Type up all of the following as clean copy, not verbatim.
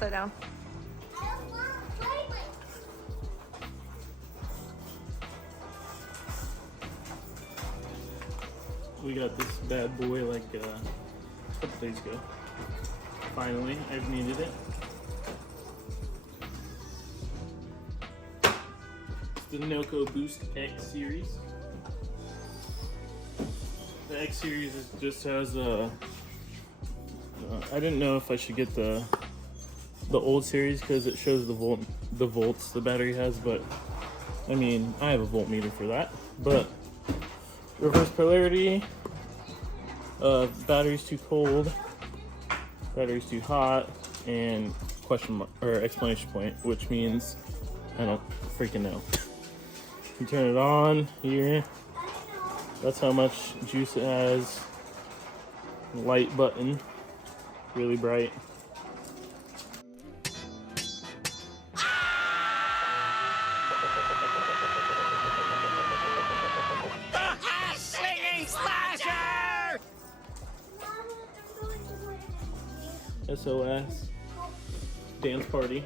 upside down. We got this bad boy like a couple days ago. Finally, I've needed it. It's the Noco Boost X series. The X series just has a. I didn't know if I should get the old series because it shows the volts the battery has, but I mean I have a voltmeter for that. But reverse polarity, battery's too cold, battery's too hot, and question mark or exclamation point, which means I don't freaking know. You turn it on here. That's how much juice it has. Light button, really bright. SOS dance party.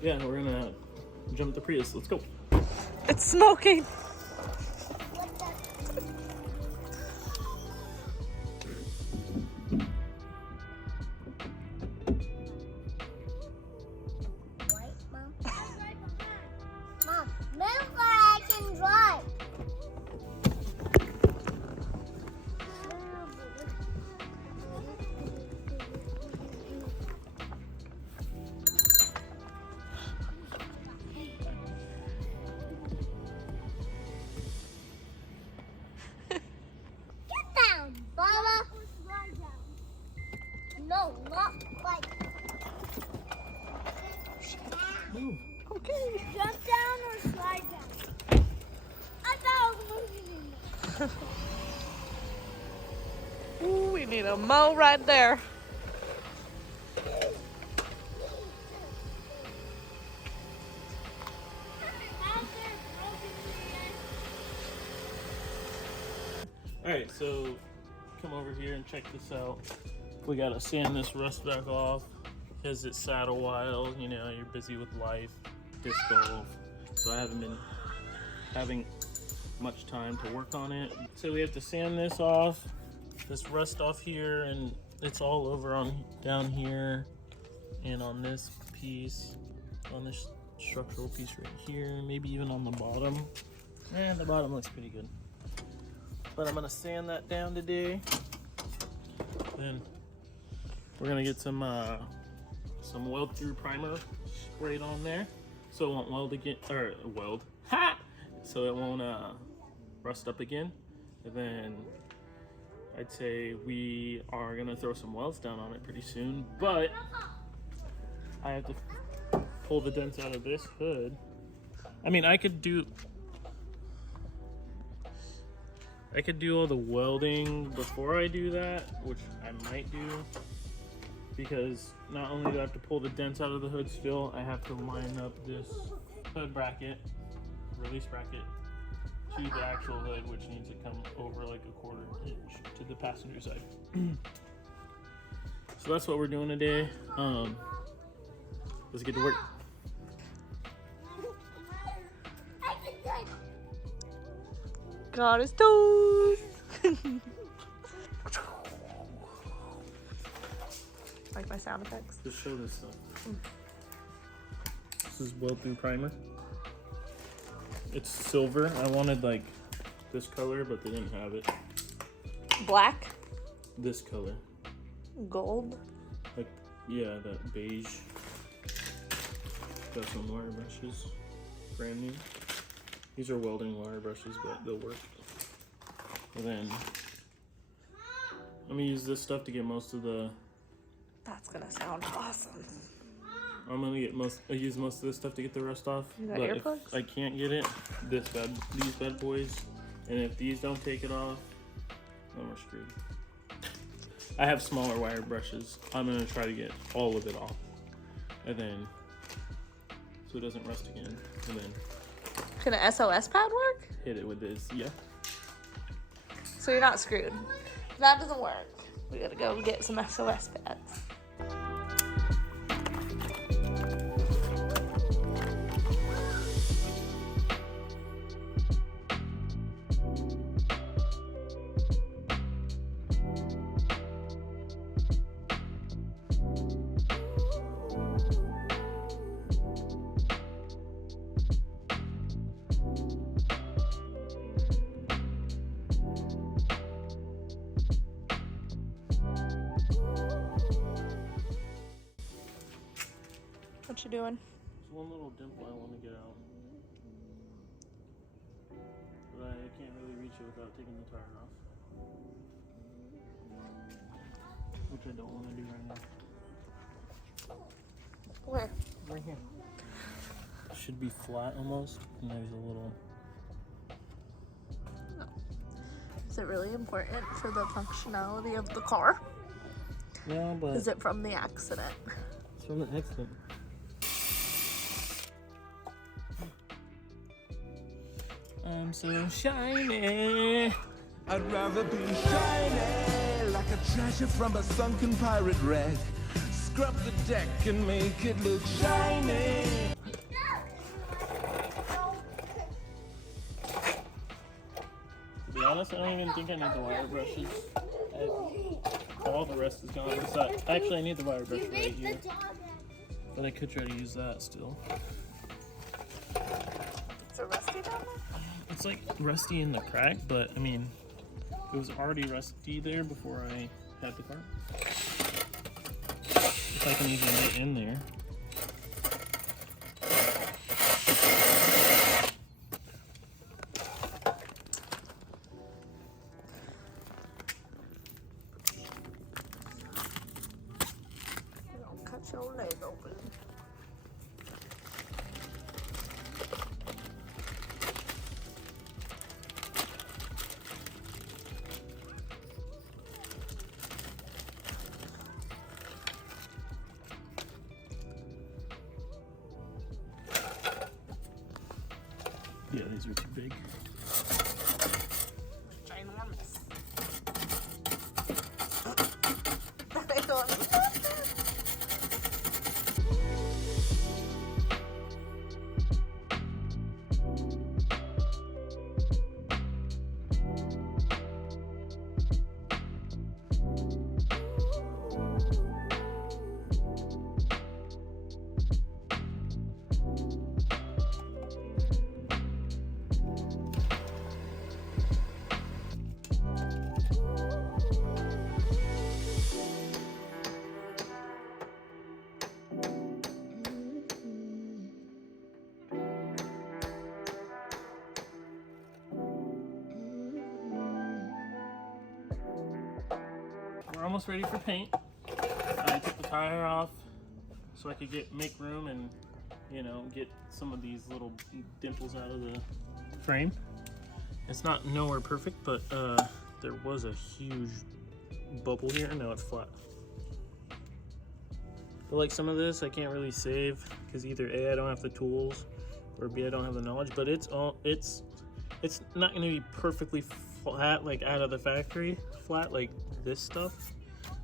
Yeah, we're gonna jump the Prius. Let's go. It's smoking. Mom, move where I can drive. Get down, Baba. No, not like. Move. Okay. Jump down or slide down. I thought I was moving in. Ooh, we need a mow right there. Alright, so come over here and check this out. We gotta sand this rust back off because it sat a while. You know, you're busy with life, disc golf, so I haven't been having much time to work on it. So we have to sand this off, this rust off here, and it's all over on down here and on this piece, on this structural piece right here, maybe even on the bottom. And the bottom looks pretty good. But I'm gonna sand that down today. Then we're gonna get some weld through primer sprayed on there, so it won't weld again, or weld, ha! So it won't rust up again. And then I'd say we are gonna throw some welds down on it pretty soon, but I have to pull the dents out of this hood. I mean, I could do all the welding before I do that, which I might do, because not only do I have to pull the dents out of the hood still, I have to line up this hood bracket, release bracket, to the actual hood, which needs to come over like a 1/4 inch to the passenger side. So that's what we're doing today. Let's get to work. Got his toes. Like my sound effects. Just show this stuff. This is weld through primer. It's silver. I wanted like this color, but they didn't have it. Black. This color. Gold. Like, yeah, that beige. Got some wire brushes. Brand new. These are welding wire brushes, but they'll work. And then I'm gonna use this stuff to get most of the. That's gonna sound awesome. I'm gonna use most of this stuff to get the rust off. You got but earplugs? if I can't get it, these bad boys, and if these don't take it off, then we're screwed. I have smaller wire brushes. I'm gonna try to get all of it off, and then so it doesn't rust again, and then Can an SOS pad work? hit it with this. Yeah. So you're not screwed. If that doesn't work, we gotta go get some SOS pads. What you doing? There's one little dimple I want to get out, but I can't really reach it without taking the tire off, which I don't want to do right now. Where? Right here. It should be flat almost, and there's a little. Is it really important for the functionality of the car? No, but Is it from the accident? it's from the accident. I'm so shiny. I'd rather be shiny like a treasure from a sunken pirate wreck. Scrub the deck and make it look shiny. To be honest, I don't even think I need the wire brushes. All the rest is gone. So, actually, I need the wire brush right here, but I could try to use that still. Is it rusty down there? It's like rusty in the crack, but I mean, it was already rusty there before I had the car. If I can even get in there. Don't cut your leg open. Yeah, these are too big. Ginormous. We're almost ready for paint. I took the tire off so I could make room and, you know, get some of these little dimples out of the frame. It's not nowhere perfect, but there was a huge bubble here. Now it's flat. But like some of this I can't really save because either A, I don't have the tools, or B, I don't have the knowledge. But it's not going to be perfectly flat like out of the factory flat like this stuff.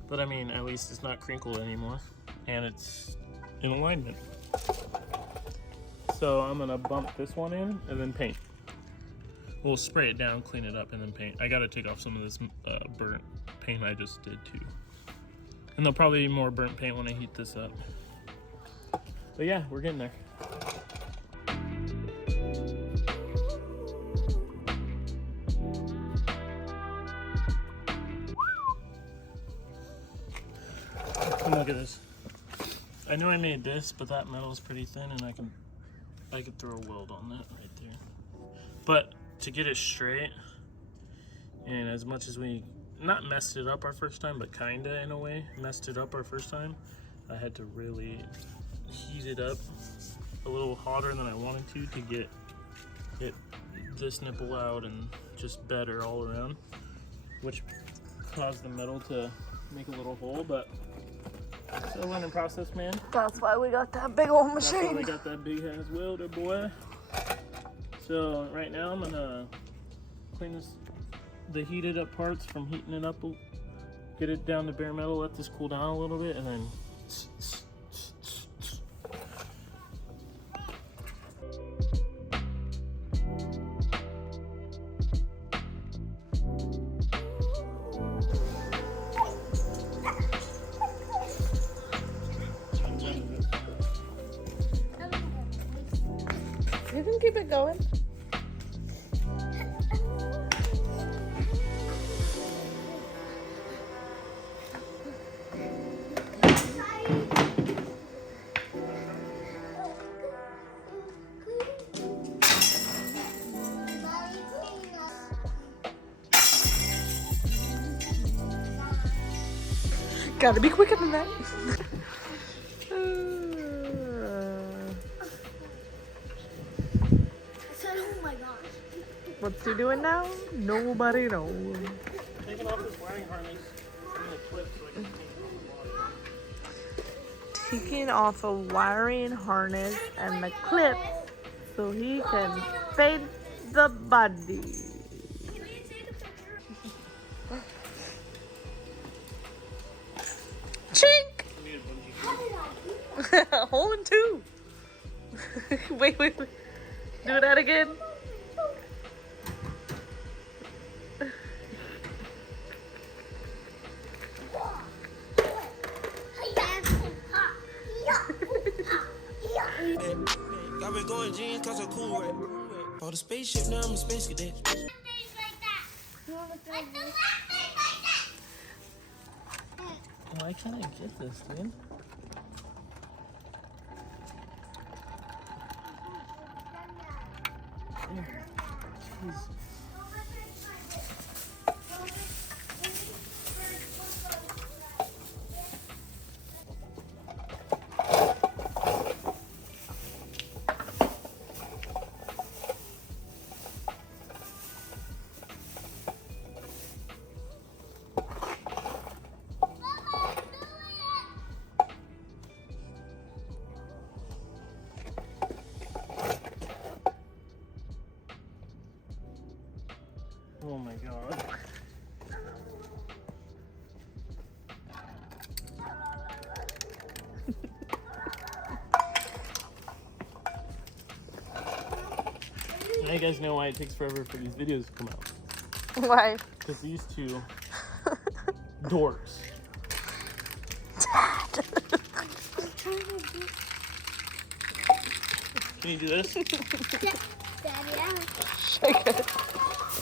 But I mean, at least it's not crinkled anymore, and it's in alignment. So I'm gonna bump this one in and then paint. We'll spray it down, clean it up, and then paint. I gotta take off some of this burnt paint I just did too. And there'll probably be more burnt paint when I heat this up. But yeah, we're getting there. Look at this. I know I made this, but that metal is pretty thin, and I could throw a weld on that right there. But to get it straight, and as much as we not messed it up our first time, but kinda in a way messed it up our first time, I had to really heat it up a little hotter than I wanted to get this nipple out and just better all around, which caused the metal to make a little hole. But So learning process, man. That's why we got that big old That's why we machine. got that big ass welder, boy. So right now I'm gonna clean the heated up parts from heating it up, get it down to bare metal, let this cool down a little bit, and then You can keep it going. Gotta be quicker than that. Oh my gosh. What's he doing now? Nobody knows. taking off this wiring harness and the clip so I can take it off the water. Taking off a wiring harness and the clip so he can paint the body. Can we take a picture? Chink! We need a bungee How cord. did I do? Hole in two. Wait. Do that again. Got me going jeans cause I'm cool, right? Bought a spaceship, now I'm a space cadet. Things like that. Like the last thing like that. Why can't I get this, dude? There. Jeez. Oh my god. Now you guys know why it takes forever for these videos to come out. Why? Because these two dorks. Can you do this? Daddy, Shake it.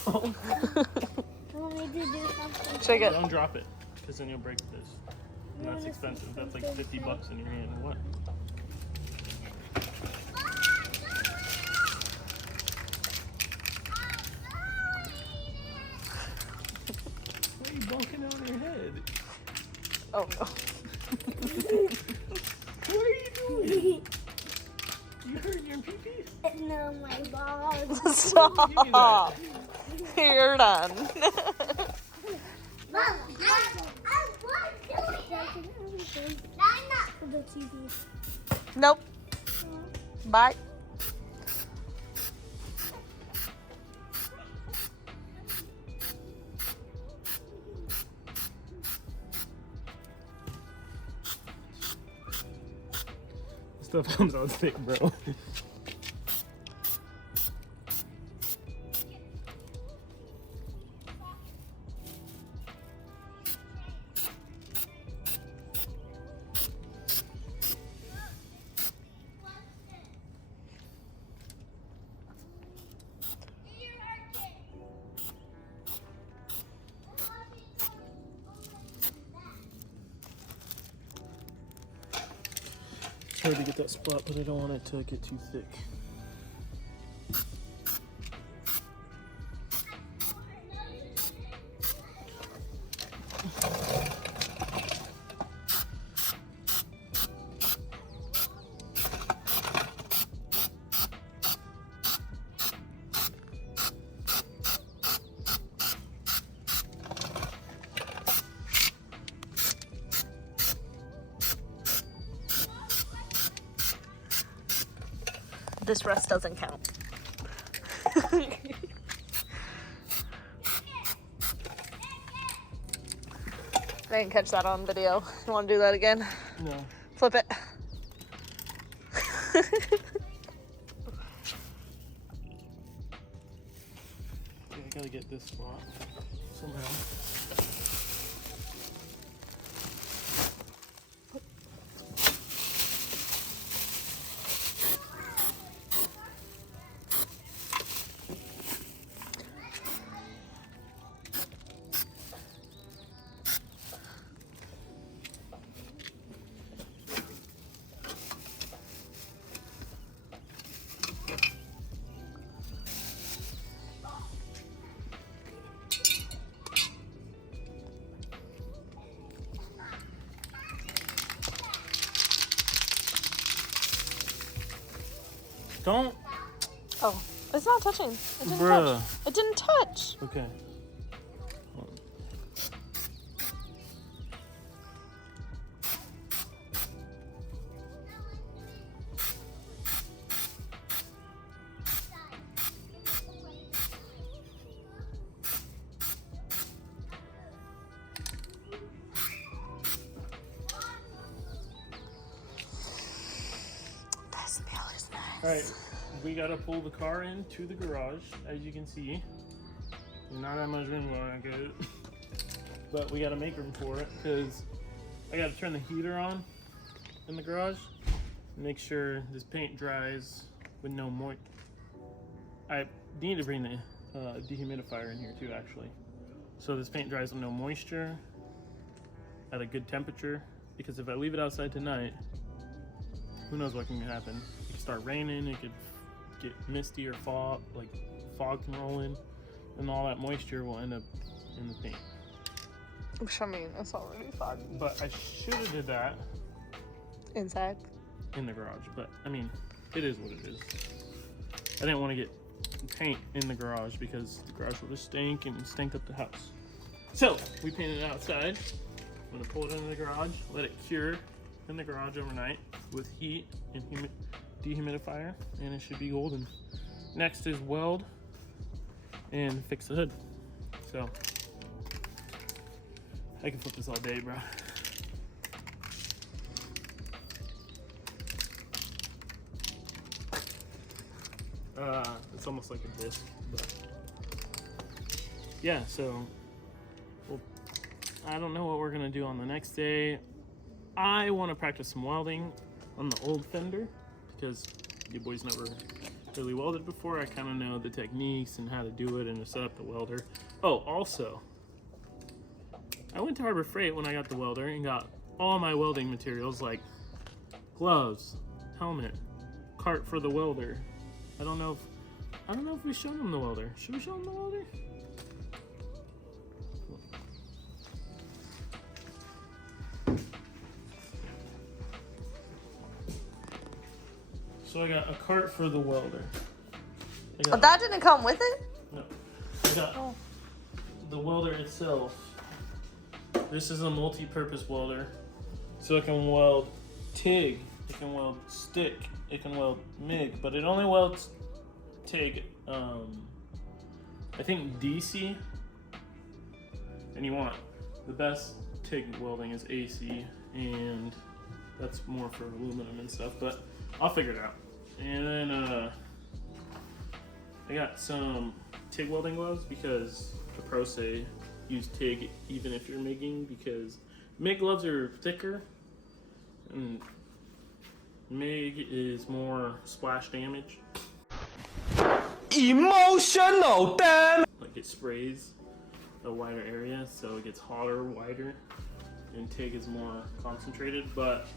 Oh. I want me to do something. Shake it. Don't drop it, because then you'll break this. And that's expensive. That's like 50 bucks in your hand. What? Why are you bonking out your head? Oh no. What are you doing? You hurt your pee-pee? No, my balls. Stop. You're done. Mom, I want to do it. I'm not for the TV. Nope. Bye. Stuff comes out thick, bro. It's hard to get that spot, but I don't want it to get too thick. This rest doesn't count. I didn't catch that on video. You want to do that again? No. Flip it. Okay, I gotta get this spot somehow. Don't. Oh, it's not touching. It didn't Bruh. touch. It didn't touch. Okay. That smell is nice. Alright, we gotta pull the car into the garage, as you can see. Not that much room when I get it. But we gotta make room for it, because I gotta turn the heater on in the garage. Make sure this paint dries with no moisture. I need to bring the dehumidifier in here too, actually. So this paint dries with no moisture at a good temperature, because if I leave it outside tonight, who knows what can happen. It could start raining, it could get misty or fog, like fog can roll in, and all that moisture will end up in the paint. Which, I mean, it's already foggy. But I should have did that Inside. in the garage, but I mean, it is what it is. I didn't want to get paint in the garage because the garage would have stink and stank up the house. So we painted it outside. I'm gonna pull it into the garage, let it cure in the garage overnight with heat and dehumidifier, and it should be golden. Next is weld and fix the hood. So I can flip this all day, bro. It's almost like a disc, but yeah, so well, I don't know what we're gonna do on the next day. I want to practice some welding on the old fender because you boys never really welded before. I kind of know the techniques and how to do it and to set up the welder. Oh, also, I went to Harbor Freight when I got the welder and got all my welding materials like gloves, helmet, cart for the welder. I don't know if we showed them the welder. Should we show them the welder? So I got a cart for the welder. But that didn't come with it? No. I got the welder itself. This is a multi-purpose welder. So it can weld TIG, it can weld stick, it can weld MIG, but it only welds TIG, I think DC. And you want the best TIG welding is AC, and that's more for aluminum and stuff, but I'll figure it out. And then I got some TIG welding gloves because the pros say use TIG even if you're MIGging, because MIG gloves are thicker and MIG is more splash damage. Emotional damage. Like it sprays a wider area, so it gets hotter, wider, and TIG is more concentrated. But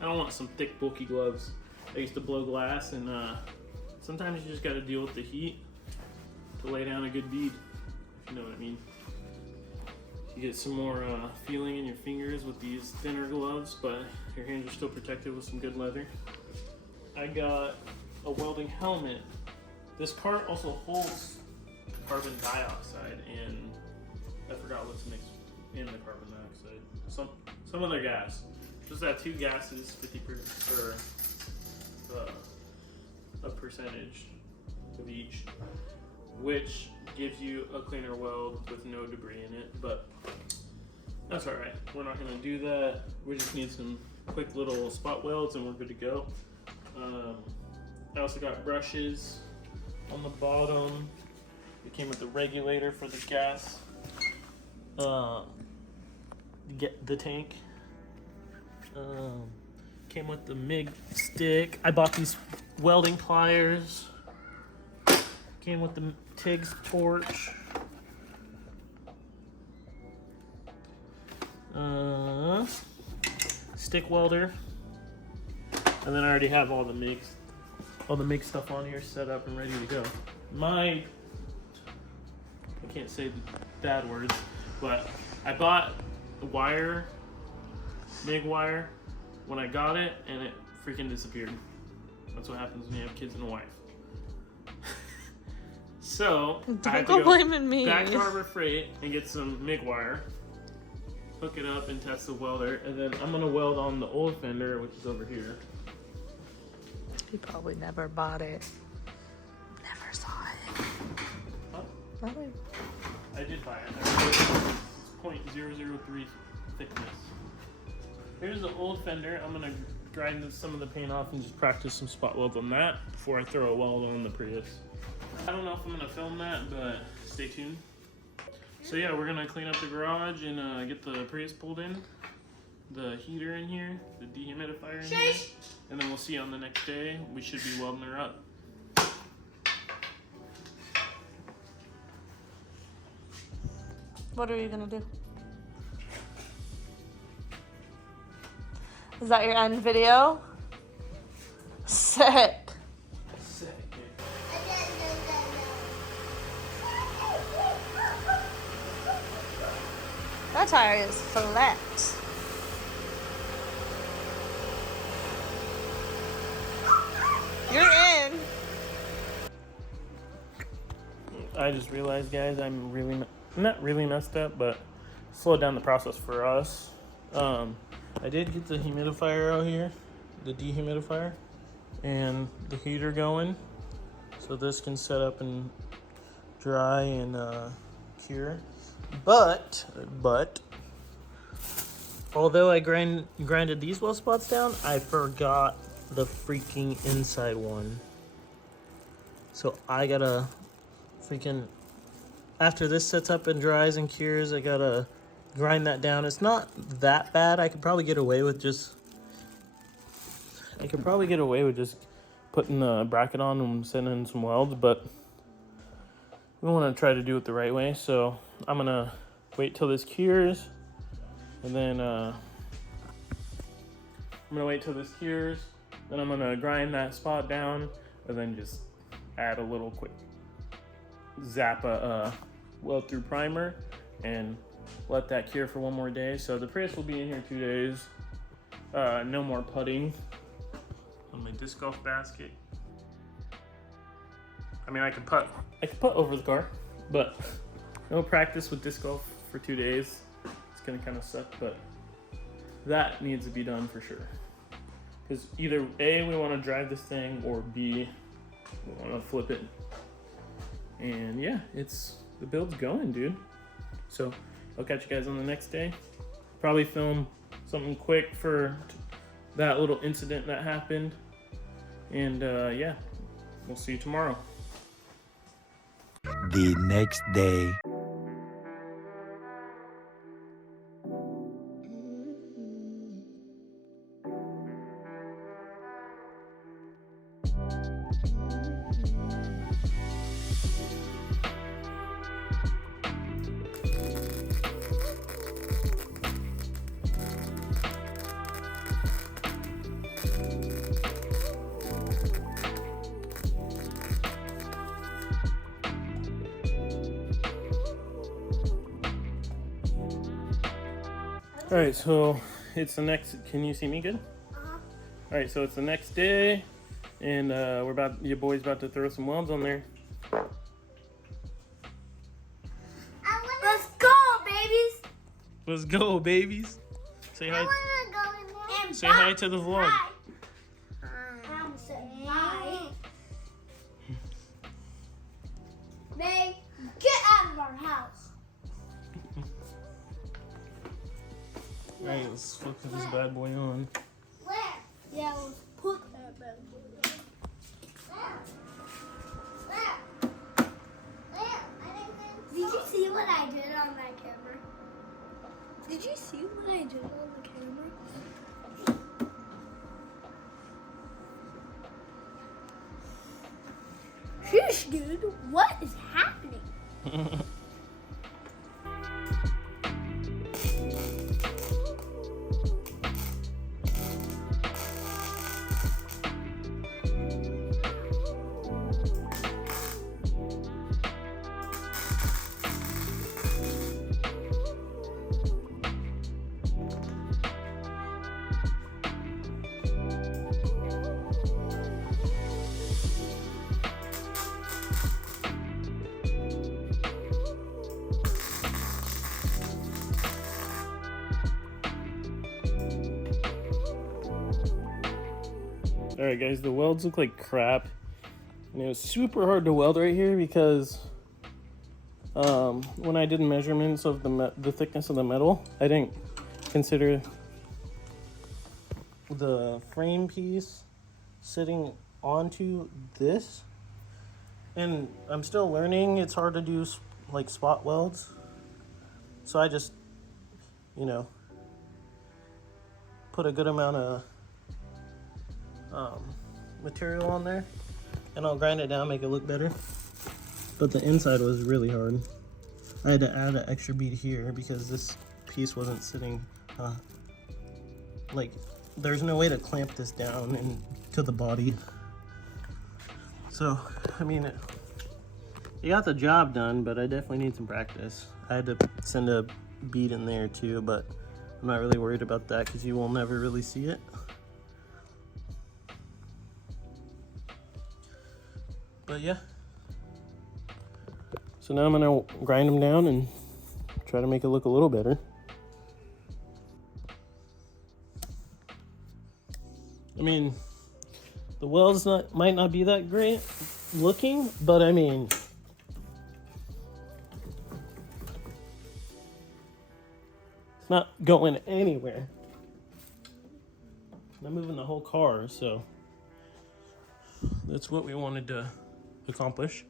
I don't want some thick, bulky gloves. I used to blow glass, and sometimes you just got to deal with the heat to lay down a good bead, if you know what I mean. You get some more feeling in your fingers with these thinner gloves, but your hands are still protected with some good leather. I got a welding helmet. This cart also holds carbon dioxide, and I forgot what's mixed in the carbon dioxide. Some other gas. Just that two gases, 50% percentage of each, which gives you a cleaner weld with no debris in it, but that's all right. We're not gonna do that. We just need some quick little spot welds and we're good to go. I also got brushes on the bottom. It came with the regulator for the gas, get the tank. Came with the MIG stick. I bought these welding pliers. Came with the TIG's torch. Stick welder. And then I already have all the MIG stuff on here set up and ready to go. I can't say the bad words, but I bought the wire, MIG wire, when I got it, and it freaking disappeared. That's what happens when you have kids and a wife. So I had to go me. back to Harbor Freight and get some MIG wire, hook it up and test the welder, and then I'm gonna weld on the old fender, which is over here. He probably never bought it. Never saw it. Huh? Nothing. I did buy it. It's 0.003 thickness. Here's the old fender. I'm gonna grind some of the paint off and just practice some spot welds on that before I throw a weld on the Prius. I don't know if I'm gonna film that, but stay tuned. So yeah, we're gonna clean up the garage and get the Prius pulled in, the heater in here, the dehumidifier in here, and then we'll see on the next day. We should be welding her up. What are you gonna do? Is that your end video? Sick. That tire is flat. You're in. I just realized, guys, I'm not really messed up, but slowed down the process for us. I did get the humidifier out here, the dehumidifier, and the heater going, so this can set up and dry and cure. But although I grinded these weld spots down, I forgot the freaking inside one. So I gotta freaking, after this sets up and dries and cures, I gotta grind that down. It's not that bad. I could probably get away with just putting the bracket on and sending in some welds, but we want to try to do it the right way. So I'm gonna wait till this cures, and then I'm gonna grind that spot down, and then just add a little quick Zappa weld through primer and let that cure for one more day. So the Prius will be in here 2 days. No more putting on my disc golf basket. I mean, I could putt over the car, but no practice with disc golf for 2 days. It's gonna kind of suck, but that needs to be done for sure. Because either A, we want to drive this thing, or B, we want to flip it. And yeah, the build's going, dude. So I'll catch you guys on the next day. Probably film something quick for that little incident that happened. And yeah, we'll see you tomorrow. The next day. All right, so it's the next. Can you see me good? All right, so it's the next day, and your boy's about to throw some welds on there. Let's go, babies. Let's go, babies. Say hi. I want to go in there. Say hi to the vlog. I'm saying hi. let's focus this bad boy on. Where? Yeah, let's put that bad boy on. Did you see what I did on that camera? Did you see what I did on the camera? Shush, dude. What is happening? Alright guys, the welds look like crap. And it was super hard to weld right here because when I did measurements of the thickness of the metal, I didn't consider the frame piece sitting onto this. And I'm still learning. It's hard to do like spot welds. So I just, you know, put a good amount of material on there, and I'll grind it down, make it look better. But the inside was really hard. I had to add an extra bead here because this piece wasn't sitting like, there's no way to clamp this down into the body. So I mean, you got the job done, but I definitely need some practice. I had to send a bead in there too, but I'm not really worried about that because you will never really see it. But yeah, so now I'm gonna grind them down and try to make it look a little better. I mean, the welds might not be that great looking, but I mean, it's not going anywhere. I'm moving the whole car, so that's what we wanted to accomplish.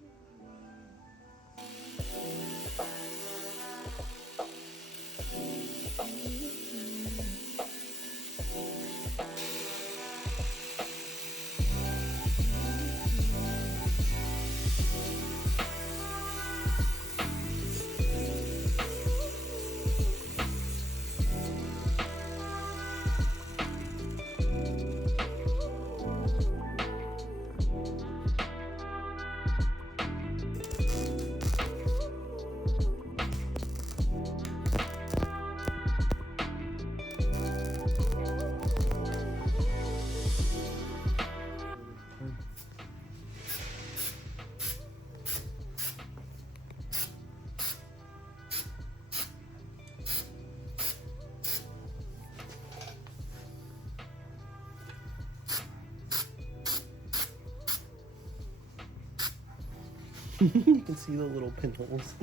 You can see the little pinholes.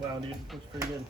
Wow, dude, looks pretty good.